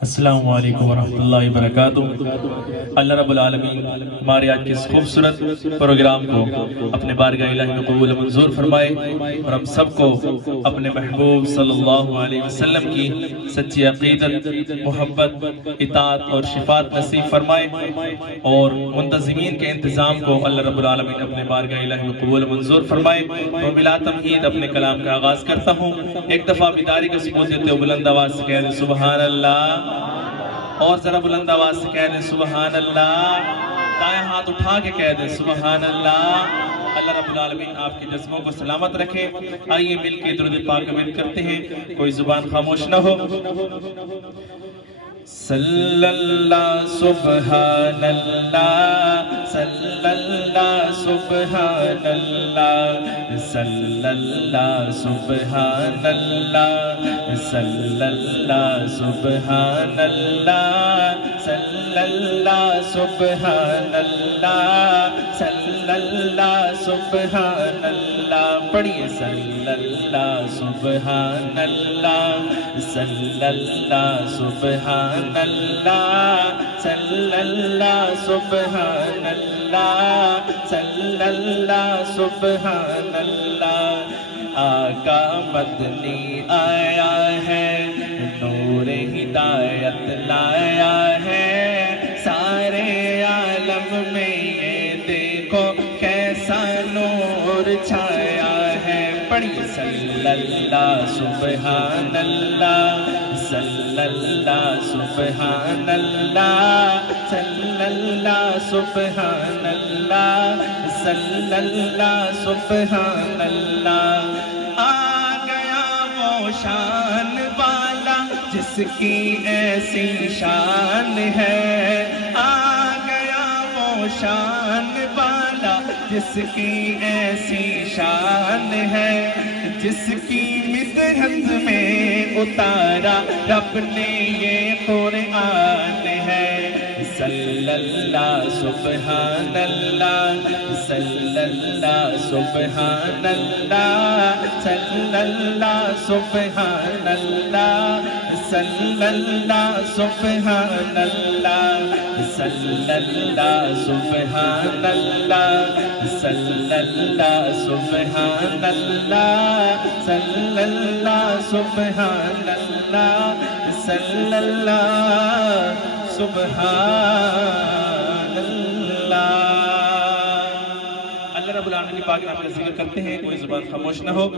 السلام علیکم ورحمۃ اللہ وبرکاتہ۔ اللہ رب العالمین ہمارے آج کے اس خوبصورت پروگرام کو اپنے بارگاہ الہی میں قبول منظور فرمائے اور ہم سب کو اپنے محبوب صلی اللہ علیہ وسلم کی سچی عقیدت، محبت، اطاعت اور شفاعت نصیب فرمائے، اور منتظمین کے انتظام کو اللہ رب العالمین اپنے بارگاہ الہی میں قبول منظور فرمائے۔ تو بلا تمہید اپنے کلام کا آغاز کرتا ہوں۔ ایک دفعہ بیداری کا ثبوت دیتے ہو بلند آواز سے کہہ دیں سبحان اللہ، اور ذرا بلند آواز سے کہہ دیں سبحان اللہ، دائیں ہاتھ اٹھا کے کہہ دیں سبحان اللہ۔ اللہ رب العالمین آپ کے جسموں کو سلامت رکھے۔ آئیے مل کے درود پاک امید کرتے ہیں، کوئی زبان خاموش نہ ہو۔ صلی اللہ سبحان اللہ، صلی اللہ سبحان اللہ، صلی اللہ سبحان اللہ، صلی اللہ سبحان اللہ، صلی اللہ سبحان اللہ، صلی اللہ سبحان اللہ۔ پڑھیے صلی اللہ سبحان اللہ، صلی اللہ سبحان اللہ، صلی اللہ سبحان اللہ، صلی اللہ سبحان اللہ۔ آقا مدنی آیا ہے، نور ہدایت لایا ہے، سارے عالم میں یہ دیکھو کیسا نور چھایا ہے۔ پڑھیے صلی اللہ سبحان اللہ، صلی اللہ سبحان اللہ، صلی اللہ سبحان اللہ، صلی اللہ سبحان اللہ۔ آ گیا وہ شان والا جس کی ایسی شان ہے، آ گیا وہ شان والا جس کی ایسی شان ہے، جس کی مدحت میں اتارا رب نے یہ قرآن ہے۔ صلی اللہ سبحان اللہ، صلی اللہ سبحان اللہ، صلی اللہ سبحان اللہ، صلی اللہ سبحان اللہ، صلی اللہ سبحان اللہ، صلی اللہ سبحان اللہ، صلی اللہ سبحان اللہ، صلی اللہ سبحان اللہ۔ اللہ رب العالمین کی پاک نام کا ذکر کرتے ہیں، کوئی زبان خاموش نہ ہو۔